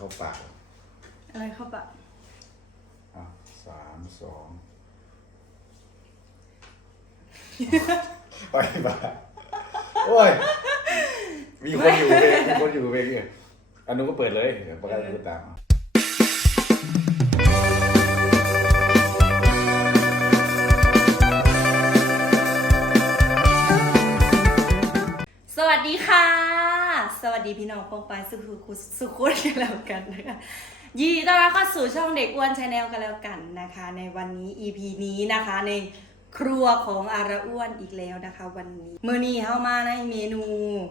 เข้าปากอะไรเข้าปะอะสามสองไปบ้าโอ้ย มีคนอยู่เวงมีคนอยู่เวงเนี่ยอันนู้นก็เปิดเลยเดี๋ยวประกันก็ตาม สวัสดีพี่น้องปองปายสุขุคุสุขุนกันแล้วกันนะคะยินดีต้อนรับเข้าสู่ช่องเด็กอ้วนชาแนลกันแล้วกันนะคะ ในวันนี้ EP นี้นะคะในครัวของอาระอ้วนอีกแล้วนะคะ วันนี้มือนี้เข้ามาในเมนู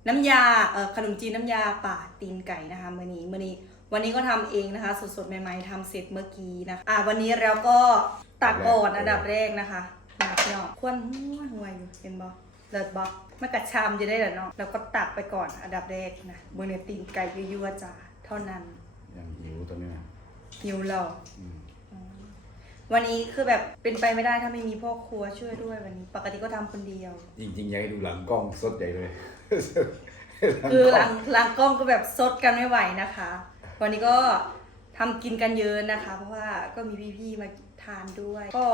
น้ำยาเอ่อขนมจีนน้ำยาป่าตีนไก่นะคะมือนี้มือนี้วันนี้ก็ทำเองนะคะ สดๆใหม่ๆทำเสร็จเมื่อกี้นะคะอะวันนี้เราก็ตักก่อนอันดับแรกนะคะมาเนาะควนหัวหัวอยู่เห็นบอ เลิศบอไม่กัดชามจะได้เหรอเนาะแล้วก็ตักไปก่อนอันดับแรกนะเบอร์เนตีนไก่ยั่วๆจ้าเท่านั้นยังหิวตอนนี้นะหิวเราอืมวันนี้คือแบบเป็นไปไม่ได้ถ้าไม่มีพ่อครัวช่วยด้วยวันนี้ ปกติก็ทำคนเดียว จริงๆอยากให้ดูหลังกล้องสดใหญ่เลย คือหลังหลังกล้องก็แบบซดกันไม่ไหวนะคะ วันนี้ก็ ทำกินกันเยอะนะคะ เพราะว่าก็มีพี่ๆมาทานด้วย ก็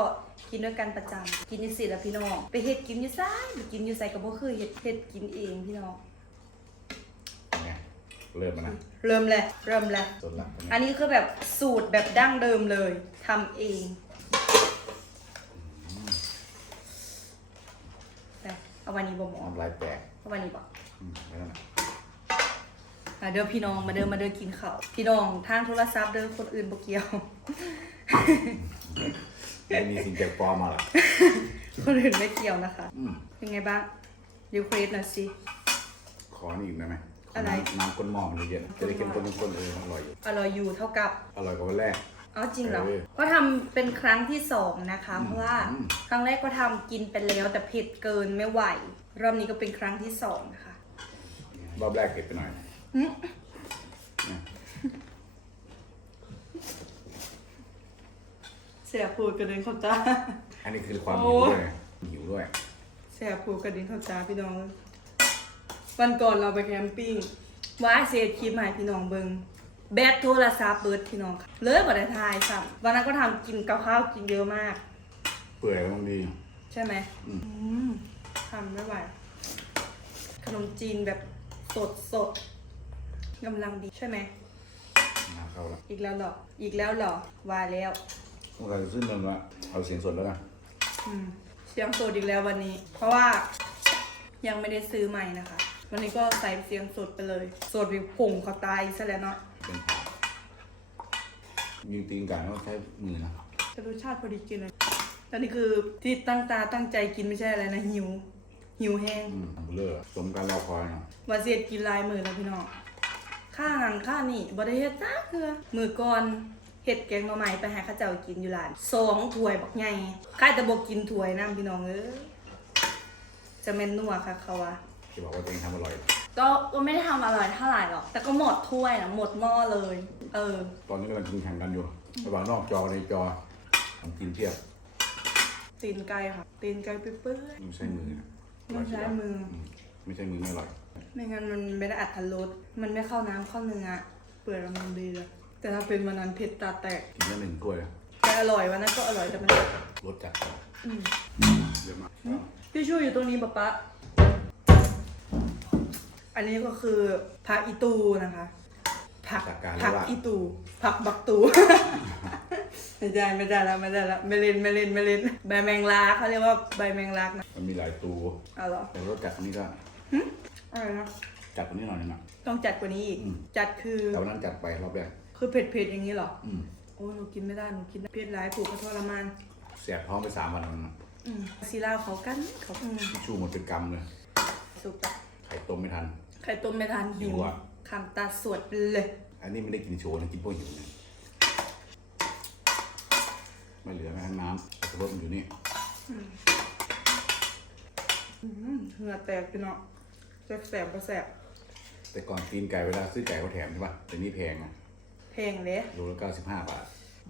กินด้วยกันประจำกินอยี่สิแล้วพี่น้องไปเฮ็ดกินอยู่ซ้ายไปกินอยู่ใส่กับพ่คือเฮ็ดเฮ็ดกินเองพี่น้องไงเริ่มมานะเริ่มเลยเริ่มเลยสดหลังอันนี้คือแบบสูตรแบบดั้งเดิมเลยทำเองแต่เอาวันนี้บ่หมอน้ำลายแตกเอาวันนี้บ่อืมไม่ต้องนะ อะเด้อพี่น้องมาเด้อมาเด้อกินข้าวพี่น้องทางโทรศัพท์เด้อคนอื่นบ่เกี่ยว ไม่มีสิ่งแปลกปลอมมาหรอคนอื่นไม่เกี่ยวนะคะ อืมเป็นไงบ้างยูเครนหน่อยสิ ขอนี่อีกได้ไหมขอะไร น้ำน้ำก้นหม้อมันเยอะๆจะได้เข้มข้นข้นๆเอออร่อยอยู่อร่อยอยู่เท่ากับ อร่อยกว่าวันแรกเอาจริงเหรอ เออก็ทำเป็นครั้งที่สองนะคะอืมเพราะว่าอืม ครั้งแรกก็ทำกินไปแล้วแต่เผ็ดเกินไม่ไหว รอบนี้ก็เป็นครั้งที่สองนะคะ รอบแรกเก็บไปหน่อยหึ เนี่ยเสียพูดกระเด็นเข้าตา อันนี้คือความโอ้หิวด้วยหิวด้วยเสียพูดกระเด็นเข้าตาพี่น้อง วันก่อนเราไปแคมปิ้งว่าเสียคลิปมาให้พี่น้องเบิงแบตโทรศัพท์เบิร์ดพี่น้องค่ะเลยบ่ได้ทายซ้ำวันนั้นก็ทำกินกับข้าวกินเยอะมาก เปื่อยมันดี ใช่ไหมอืมอืมทำไม่ไหว ขนมจีนแบบสดสด กำลังดีใช่ไหมมาเข้าแล้วอีกแล้วเหรอ อีกแล้วเหรอว่าแล้ว พวกเราจะซื้อนมละเอาเสียงสดแล้วนะอืมเสียงสดอีกแล้ววันนี้ เพราะว่ายังไม่ได้ซื้อใหม่นะคะ วันนี้ก็ใส่เสียงสดไปเลย สดไปผงเขาตายซะแล้วเนาะเป็นผักยิงตีนไก่ก็ใช้มือนะแต่รสชาติพอดีกินเลยตอนนี้คือที่ตั้งตาตั้งใจกินไม่ใช่อะไรนะหิว หิวแห้งอืมเลือสมการรอคอยเนาะว่าเสียดกินหลายมือแล้วพี่น้อง ข้าหันข้านี่บ่ได้เฮ็ดจ้าเถื่อมือก่อนเฮ็ดแกงหน่อไม้ไปให้เข้าเจ้ากินอยู่ร้านสองถ้วยบักใหญ่ข้าแต่บ่กินถ้วยนํพี่น้องเอ้ยจะแม่นนัวค่ะเขาว่าที่บอกว่าตัวเองทำอร่อยก็ก็ไม่ได้ทำอร่อยเท่าไหร่หรอก แต่ก็หมดถ้วยนะหมดหม้อเลย เออ ตอนนี้กำลังกินแข่งกันอยู่ระหว่างนอกจอในจอของกินเทียบตีนไก่ค่ะตีนไก่เปื้อนไม่ใช่มือนะไม่ใช่มือ ไม่ใช่มือไม่อร่อยๆ ไม่งั้นมันไม่ได้อัดทันรสมันไม่เข้าน้ำเข้าเนื้อเปื่อยแล้วมันดีเลยแต่ถ้าเป็นวันนั้นเผ็ดตาแตกกินแค่หนึ่งถ้วยแต่อร่อยวันนั้นก็อร่อยแต่มันรสจัดอืมเยอะมากพี่ชูอยู่ตรงนี้ป๊าป๊าอันนี้ก็คือผักอีตูนะคะ ผักจากการผักละอีตู ผักบักตู ไม่ได้ไม่ได้แล้วไม่ได้แล้วไม่เล่นไม่เล่นไม่เล่นใบแมงลาเขาเรียกว่าใบแมงลักนะมันมีหลายตัวเอาเหรอแต่รสจัดอันนี้ก็ อะไรนะจัดกว่านี้หน่อยนึงอะ ต้องจัดกว่านี้อีก อืม จัดคือ แต่วันนั้นจัดไปรอบแรกคือเผ็ดเผ็ดๆอย่างนี้เหรอ อืมโอ้หนูกินไม่ได้ หนูกินเผ็ดร้ายผูกกระทรมานแสบท้องไปสามวันแล้วนะอืมซีลาวเขากันเขาอืมทิชชู่หมดเป็นกำเลย สุกอะไข่ต้มไม่ทัน ไข่ต้มไม่ทานหิหิววอะคำตาสวดไปเลย อันนี้ไม่ได้กินโชว์นะกินพวกหิวเนี่ยไม่เหลือแม้ทั้งน้ำรสมันอยู่นี่ อืมเหงื่อแตกพี่น้อง แสบแสบก็แสบแต่ก่อนกินไก่เวลาซื้อไก่เขาแถมใช่ปะแต่นี่แพงอะเพลงเด้โลละเก้าสิบห้าบาท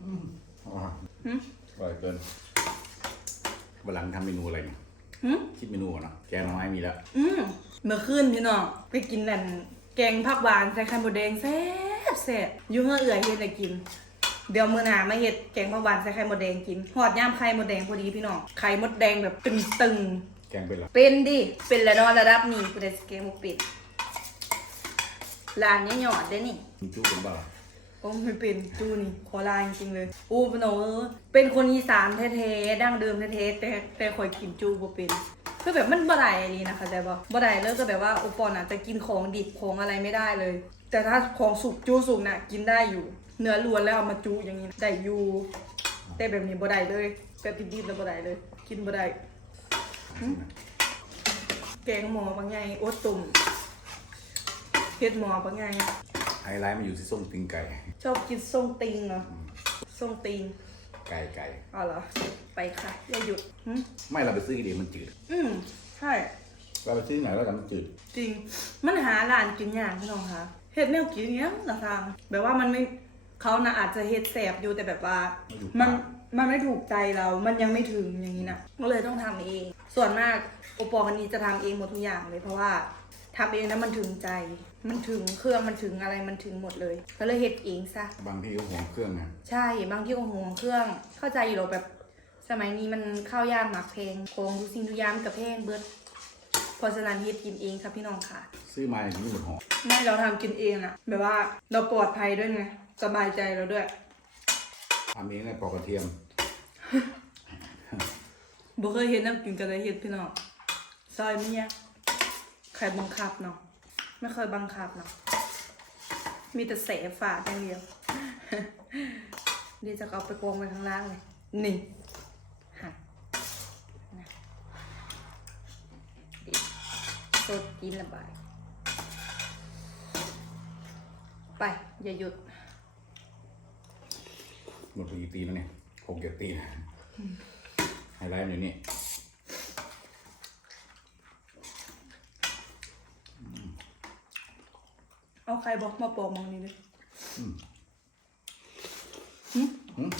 อืมอ่าหึอร่อยเกินวันหลังทำเมนูอะไรเนี่ยหึคิดเมนูก่อนเนาะแกงหน่อไม้มีแล้ว อืมเมื่อคืนพี่น้องไปกินนั่นแกงผักหวานใส่ไข่มดแดงแซ่บแซ่บอยู่เฮือเอื่อยเฮ็ดให้กิน เดี๋ยวมื้อหน้ามาเฮ็ดแกงผักหวานใส่ไข่มดแดงกินหอดย่ามไข่มดแดงพอดีพี่น้องไข่มดแดงแบบตึงๆ แกงเป็นเหรอเป็นดิ เป็นแล้วเนาะระดับนี้กูได้สเกมบ่เป็นร้านนี้หยอดได้นี่ มีจุ๊เป็นเปล่าโอ้ไม่เป็นจูนี่ขอลาจริงๆเลย อู้ปนองเออเป็นคนอีสานแท้ๆดั้งเดิมแท้ๆแต่แต่ข่อยกินจูบ่เป็นคือแบบมันบ่ได้อันนี้นะคะแต่บ่บ่ได้เลยก็แบบว่าอุปอนอะจะกินของดิบของอะไรไม่ได้เลย แต่ถ้าของสุกจูสุกน่ะกินได้อยู่ เนื้อล้วนแล้วเอามาจูอย่างนี้ได้อยู่แต่แบบนี้บ่ได้เลยแบบดิบๆแล้วบ่ได้เลย กินบ่ได้ แกงหมอบางไงโอ๊ตตุ่มเผ็ดหมอบางไงไฮไลท์มันอยู่ที่ส้มติงไก่ ชอบกินส้มติงเหรอส้มติงไก่ไก่อ๋อเหรอ ไปค่ะ อย่าหยุดหึไม่เราไปซื้อดีมันจืด อืมใช่ เราไปซื้อไหนแล้วแต่มันจืด จริง มันหาร้านกินยากพี่น้องคะเฮ็ดแนวกินอย่างเงี้ยนะทางแบบว่ามันไม่ เขานะอาจจะเฮ็ดแสบอยู่แต่แบบว่า มันมันไม่ถูกใจเรา มันยังไม่ถึงอย่างนี้นะก็เลยต้องทำเอง ส่วนมากโอปอคนนี้จะทำเองหมดทุกอย่างเลย เพราะว่าทำเองแล้วมันถึงใจ มันถึงเครื่องมันถึงอะไรมันถึงหมดเลย ก็เลยเฮ็ดเองซะ บางที่ก็ห่วงเครื่องนะ ใช่ บางที่ก็ห่วงเครื่อง เข้าใจอยู่หรอกแบบ สมัยนี้มันข้าวยากหมักเพลงโครงทุกสิ่งทุกอย่างมันกับเพลงเบิดเพราะฉะนั้นเฮ็ดกินเองครับพี่น้องค่ะ ซื้อมาอย่างนี้หมดห่อไม่เราทำกินเองอะแบบว่าเราปลอดภัยด้วยไง สบายใจเราด้วย ทำเองเลยปอกกระเทียม บ่เคยเห็นน้ำกินกันเลยเฮ็ดพี่น้องซอยเมียใครบังคับเนาะไม่เคยบังคับเนาะมีแต่เสฝาดอย่างเดียวเดี๋ยวจะเอาไปกองไว้ข้างล่างเลย นี่หักนะดิสดกินระบาย ไป อย่าหยุด หมดไปกี่ตีแล้วเนี่ยหกเจ็ดตีนะไฮไลท์มันอยู่นี่เอาใครบอกมาปอกมองนี่ดิอืม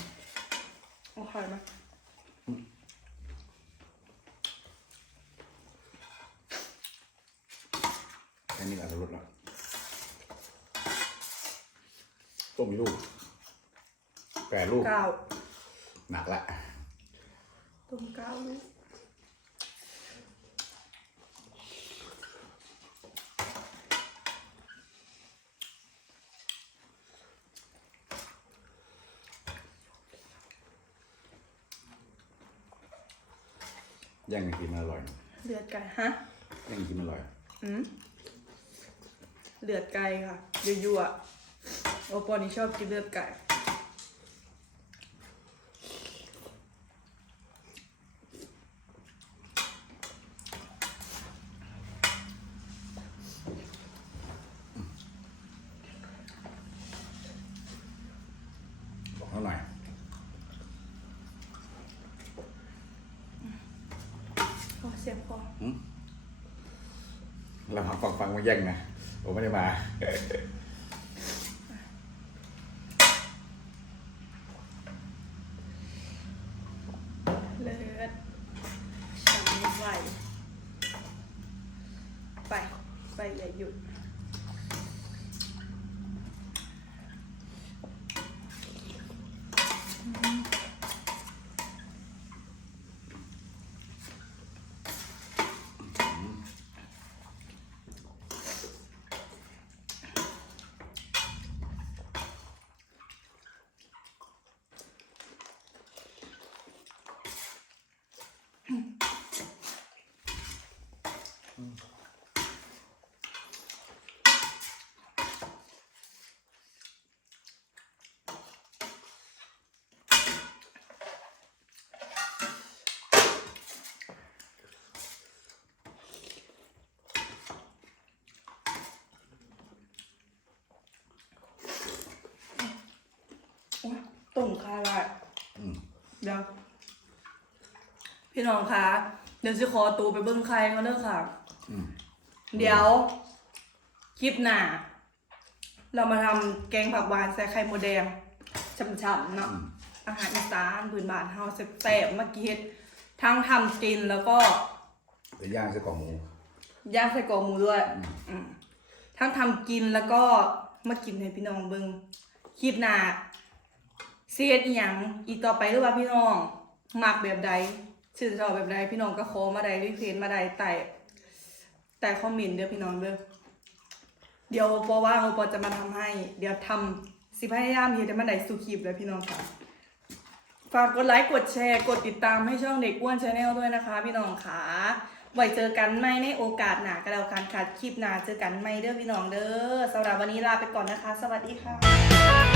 เอาใครมาแค่นี้ก็อาจจะลดละต้มอีกลูก แปดลูกเก้าหนักละต้มเก้าลูกแย่งกันกินมันอร่อยเลือดไก่ฮะแย่งกันกินมันอร่อย อืมเลือดไก่ค่ะยั่วๆโอปอนี่ชอบกินเลือดไก่บอกเขาหน่อย โอ้เสียงพอเรามาฟังฟังมาแย่งนะ ผมไม่ได้มา เลือดฉันไม่ไหวไป ไปอย่าหยุด โอ๊ย ตุ่มคาราดอืมเดี๋ยวพี่น้องคะเดี๋ยวจะขอตัวไปเบิ้งใครมาเด้อค่ะอืมเดี๋ยว คลิปหน้า เรามาทำแกงผักหวานใส่ไข่มดแดงช่ำๆเนาะอืมอาหารอีสานพื้นบ้านเฮาแซ่บๆเมื่อกี้เฮ็ดทั้งทำกินแล้วก็ไปย่างไส้กรอกหมูย่างใส่กรอกหมูด้วยอืมอืมทั้งทำกินแล้วก็มากินให้พี่น้องเบิ่งคลิปหน้า เสียดอีหยังอีกต่อไปหรือว่าพี่น้องมักแบบใดชื่นชอบแบบใดพี่น้องก็ขอมาได้รีเควสมาได้ใต้ใต้คอมเมนต์เด้อพี่น้องเด้อเดี๋ยวปอว่างปอจะมาทำให้ เดี๋ยวทำสิพยายามเฮ็ดให้มันได้สู่คลิปเลยพี่น้องค่ะฝากกดไลค์กดแชร์กดติดตามให้ช่องเด็กอ้วนชาแนลด้วยนะคะ พี่น้องค่ะไว้เจอกันไม่ในโอกาสหนาก็แล้วกันค่ะคลิปหนาเจอกันไม่เด้อพี่น้องเด้อสำหรับวันนี้ลาไปก่อนนะคะ สวัสดีค่ะ